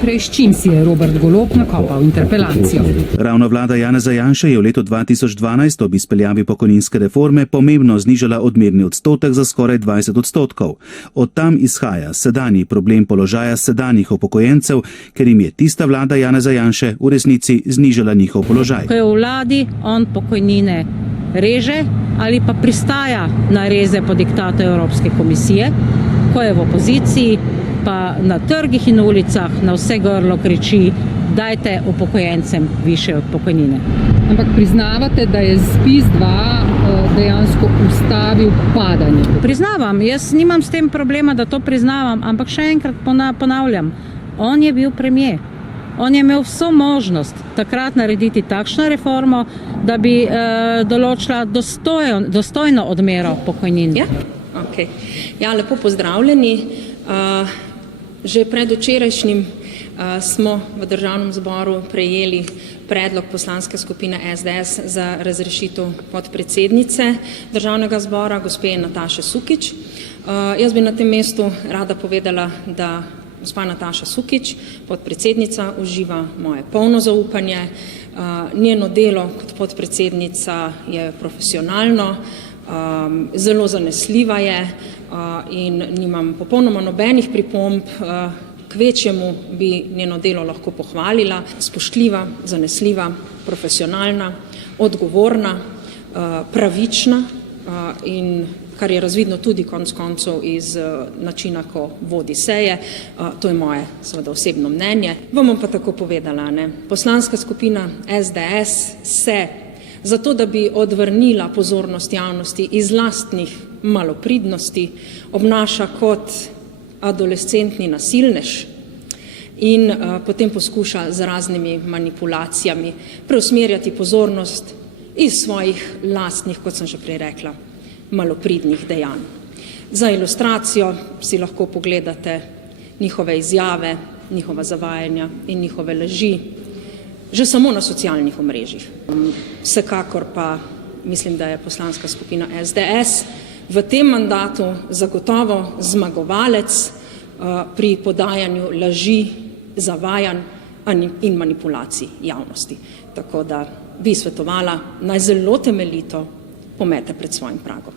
Najprej, s čim si je Robert Golob nakopal interpelacijo? Ravno vlada Janeza Janše je v letu 2012 ob izpeljavi pokojninske reforme pomembno znižala odmerni odstotek za skoraj 20%. Od tam izhaja sedanji problem položaja sedanjih upokojencev, ker jim je tista vlada Janeza Janše v resnici znižala njihov položaj. Ko je v vladi, on pokojnine reže ali pa pristaja na reze po diktatu Evropske komisije, ko je v opoziciji, pa na trgih in ulicah na vse grlo kriči, dajte upokojencem više od pokojnine. Ampak priznavate, da je ZPIZ-2 dejansko ustavil padanje? Priznavam, jaz nimam s tem problema, da to priznavam, ampak še enkrat ponavljam, on je bil premier. On je imel vso možnost takrat narediti takšno reformo, da bi določila dostojno odmero pokojnin. Ja? Okay. Ja, lepo pozdravljeni. Že predvčerajšnjim smo v Državnem zboru prejeli predlog poslanske skupine SDS za razrešitev podpredsednice Državnega zbora, gospe Nataše Sukič. Jaz bi na tem mestu rada povedala, da gospa Nataša Sukič, podpredsednica, uživa moje polno zaupanje. Njeno delo kot podpredsednica je profesionalno, zelo zanesljiva je in nimam popolnoma nobenih pripomb, kvečjemu bi njeno delo lahko pohvalila. Spoštljiva, zanesljiva, profesionalna, odgovorna, pravična in kar je razvidno tudi konec koncev iz načina, ko vodi seje. To je moje seveda osebno mnenje. Vam bom pa tako povedala, ne? Poslanska skupina SDS se zato, da bi odvrnila pozornost javnosti iz lastnih malopridnosti, obnaša kot adolescentni nasilnež in potem poskuša z raznimi manipulacijami preusmerjati pozornost iz svojih lastnih, kot sem že prej rekla, malopridnih dejanj. Za ilustracijo si lahko pogledate njihove izjave, njihova zavajanja in njihove laži, že samo na socialnih omrežjih. Vsekakor pa mislim, da je poslanska skupina SDS v tem mandatu zagotovo zmagovalec pri podajanju laži, zavajanj in manipulacij javnosti. Tako da bi svetovala, naj zelo temeljito pomete pred svojim pragom.